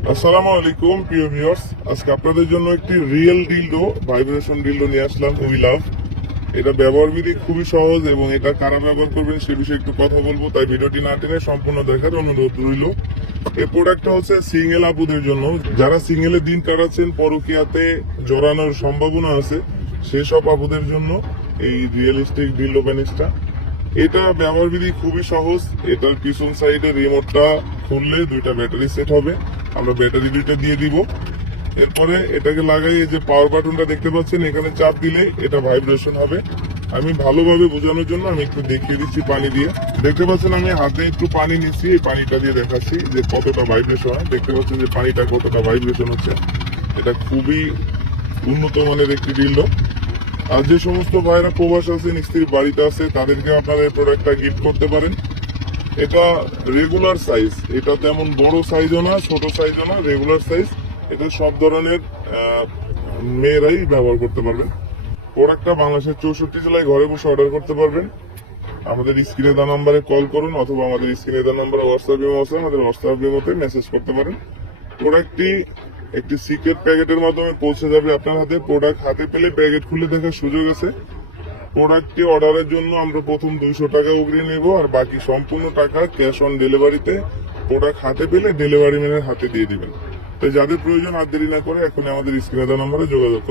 আসসালামু আলাইকুম প্রিয় ভিউয়ার্স, আজকে আপনাদের জন্য একটি রিয়েল ডিলডো ভাইব্রেশন ডিলডো নিয়ে আসলাম। উই লাভ এটা ব্যবহার বিধি খুবই সহজ এবং এটা কারা ব্যবহার করবেন সে বিষয়ে একটু কথা বলবো, তাই ভিডিওটি না টেনে সম্পূর্ণ দেখার অনুরোধ রইল। এই প্রোডাক্টটা হচ্ছে সিঙ্গেল আপুদের জন্য, যারা সিঙ্গেলে দিন কাটাচ্ছেন, পরকীয়াতে জড়ানোর সম্ভাবনা আছে, সেসব আপুদের জন্য এই রিয়েলিস্টিক ডিলডো প্যানিসটা। এটা ব্যবহার বিধি খুবই সহজ। এটার পিছন সাইডে রিমোটটা খুললে দুইটা ব্যাটারি সেট হবে, আমরা ব্যাটারি দুইটা দিয়ে দিব। এরপরে এটাকে লাগাই, এই যে পাওয়ার বাটনটা দেখতে পাচ্ছেন, এখানে চাপ দিলে এটা ভাইব্রেশন হবে। আমি ভালোভাবে বোঝানোর জন্য আমি একটু দেখিয়ে দিচ্ছি পানি দিয়ে। দেখতে পাচ্ছেন আমি হাতে একটু পানি নিচ্ছি, এই পানিটা দিয়ে দেখাচ্ছি যে কতটা ভাইব্রেশন হয়। দেখতে পাচ্ছেন যে পানিটা কতটা ভাইব্রেশন হচ্ছে। এটা খুবই উন্নত মানের একটি ডিলডো। আর যে সমস্ত ভাইরা প্রবাস আছেন, স্ত্রীর বাড়িতে আছে, তাদেরকে আপনারা এই প্রোডাক্টটা গিফট করতে পারেন। এটা রেগুলার সাইজ, এটা তেমন বড় সাইজও না, ছোট সাইজও না, রেগুলার সাইজ। এটা সব ধরনের মেয়েরাই ব্যবহার করতে পারবেন। প্রোডাক্টটা বাংলাদেশের 64 জেলায় ঘরে বসে অর্ডার করতে পারবেন। আমাদের স্ক্রিনে দেওয়া নাম্বারে কল করুন অথবা আমাদের স্ক্রিনে দেওয়া নাম্বারে হোয়াটসঅ্যাপ ইমো আছে, আমাদের হোয়াটসঅ্যাপ ইমোতে মেসেজ করতে পারেন। প্রোডাক্টটি একটি সিক্রেট প্যাকেটের মাধ্যমে পৌঁছে যাবে আপনার হাতে। প্রোডাক্ট হাতে পেলে প্যাকেট খুলে দেখার সুযোগ আছে। প্রোডাক্টটি অর্ডারের জন্য আমরা প্রথম 200 টাকা অগ্রিম নেব, আর বাকি সম্পূর্ণ টাকা ক্যাশ অন ডেলিভারিতে প্রোডাক্ট হাতে পেলে ডেলিভারি ম্যানের হাতে দিয়ে দিবেন। তাই যাদের প্রয়োজন আর দেরি না করে এখনই আমাদের স্ক্রিনে দেওয়া নম্বরে যোগাযোগ করুন।